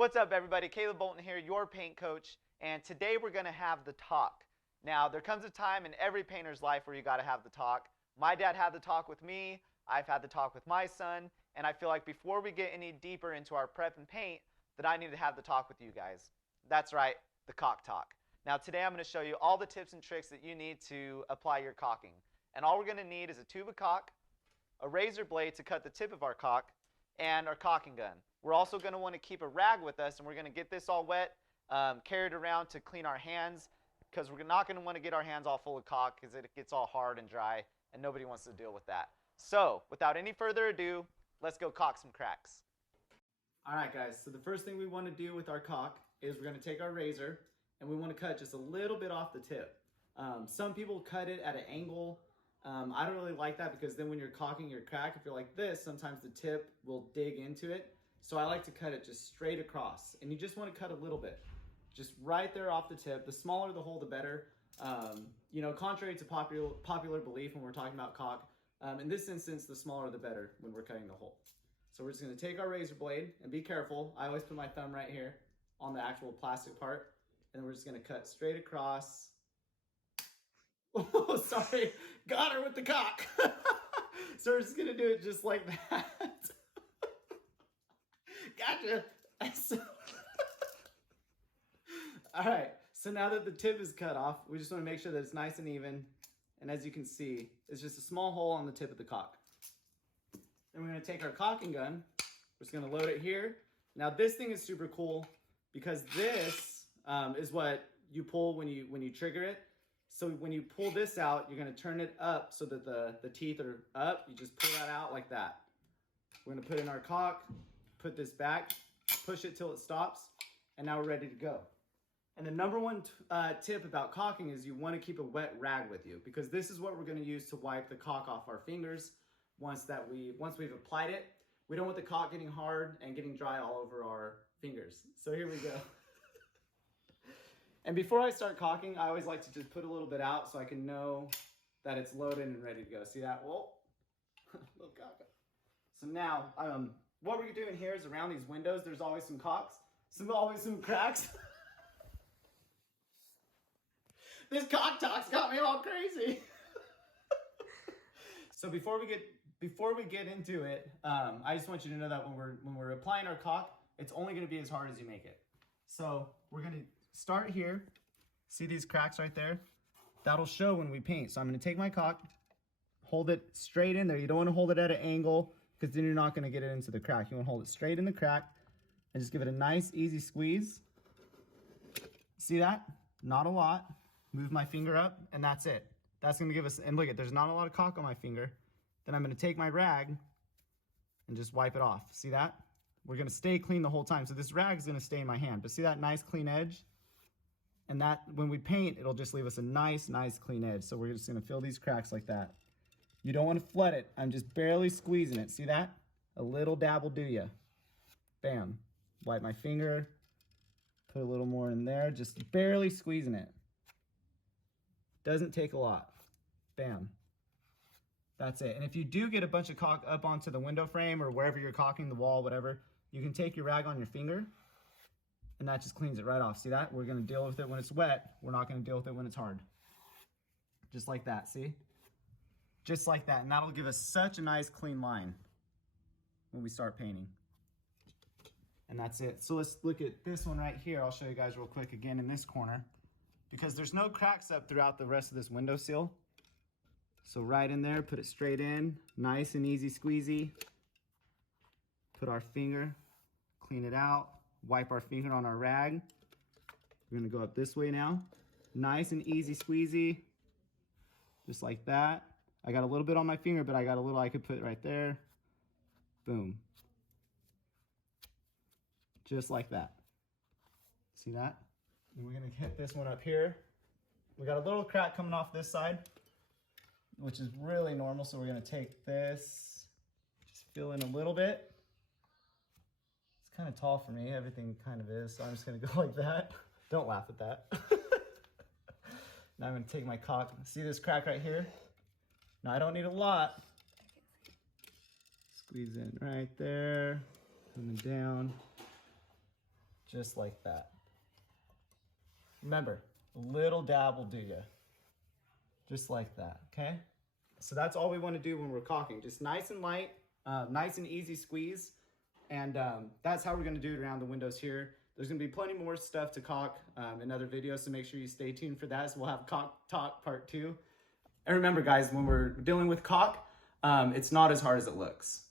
What's up, everybody? Caleb Bolton here, your paint coach, and today we're going to have the talk. Now, there comes a time in every painter's life where you got to have the talk. My dad had the talk with me, I've had the talk with my son, and I feel like before we get any deeper into our prep and paint, that I need to have the talk with you guys. That's right, the caulk talk. Now, today I'm going to show you all the tips and tricks that you need to apply your caulking. And all we're going to need is a tube of caulk, a razor blade to cut the tip of our caulk, and our caulking gun. We're also going to want to keep a rag with us, and we're going to get this all wet, carried around to clean our hands, because we're not going to want to get our hands all full of caulk because it gets all hard and dry, and nobody wants to deal with that. So, without any further ado, let's go caulk some cracks. All right, guys, so the first thing we want to do with our caulk is we're going to take our razor, and we want to cut just a little bit off the tip. Some people cut it at an angle. I don't really like that because then when you're caulking your crack, if you're like this, sometimes the tip will dig into it. So I like to cut it just straight across, and you just want to cut a little bit, just right there off the tip. The smaller the hole, the better. You know, contrary to popular belief when we're talking about caulk, in this instance, the smaller the better when we're cutting the hole. So we're just going to take our razor blade, and be careful. I always put my thumb right here on the actual plastic part, and we're just going to cut straight across. Oh, sorry, got her with the caulk. So we're just gonna do it just like that. Gotcha. All right, so now that the tip is cut off, we just want to make sure that it's nice and even. And as you can see, it's just a small hole on the tip of the caulk. Then we're gonna take our caulking gun. We're just gonna load it here. Now this thing is super cool because this is what you pull when you trigger it. So when you pull this out, you're going to turn it up so that the teeth are up. You just pull that out like that. We're going to put in our caulk, put this back, push it till it stops, and now we're ready to go. And the number one tip about caulking is you want to keep a wet rag with you, because this is what we're going to use to wipe the caulk off our fingers once we've applied it. We don't want the caulk getting hard and getting dry all over our fingers. So here we go. And before I start caulking, I always like to just put a little bit out so I can know that it's loaded and ready to go. See that? Whoa, little caulk. So now, what we're doing here is around these windows, there's always some caulks, always some cracks. This caulk talk's got me all crazy. So before we get into it, I just want you to know that when we're applying our caulk, it's only going to be as hard as you make it. So we're going to start here. See these cracks right there? That'll show when we paint. So I'm going to take my caulk, hold it straight in there. You don't want to hold it at an angle because then you're not going to get it into the crack. You want to hold it straight in the crack and just give it a nice easy squeeze. See that? Not a lot. Move my finger up and that's it. That's going to give us, and look at, there's not a lot of caulk on my finger. Then I'm going to take my rag and just wipe it off. See that? We're going to stay clean the whole time. So this rag is going to stay in my hand. But see that nice clean edge? And that, when we paint, it'll just leave us a nice clean edge. So we're just going to fill these cracks like that. You don't want to flood it. I'm just barely squeezing it. See that? A little dab will do ya. Bam. Wipe my finger. Put a little more in there. Just barely squeezing it. Doesn't take a lot. Bam. That's it. And if you do get a bunch of caulk up onto the window frame or wherever you're caulking, the wall, whatever, you can take your rag on your finger and that just cleans it right off. See that? We're going to deal with it when it's wet. We're not going to deal with it when it's hard. Just like that, see? Just like that. And that'll give us such a nice clean line when we start painting. And that's it. So let's look at this one right here. I'll show you guys real quick again in this corner, because there's no cracks up throughout the rest of this window sill. So right in there, put it straight in, nice and easy squeezy. Put our finger, clean it out, wipe our finger on our rag. We're gonna go up this way now. Nice and easy squeezy, just like that. I got a little bit on my finger, but I got a little I could put right there. Boom. Just like that. See that? And we're gonna hit this one up here. We got a little crack coming off this side, which is really normal. So we're gonna take this, just fill in a little bit. It's kind of tall for me, everything kind of is, so I'm just gonna go like that. Don't laugh at that. Now I'm gonna take my caulk, see this crack right here? Now I don't need a lot. Squeeze in right there, coming down. just like that. Remember, a little dab will do you. Just like that, okay? So that's all we want to do when we're caulking. Just nice and light, nice and easy squeeze. And that's how we're going to do it around the windows here. There's going to be plenty more stuff to caulk in other videos, so make sure you stay tuned for that. So we'll have caulk talk part 2. And remember guys, when we're dealing with caulk, it's not as hard as it looks.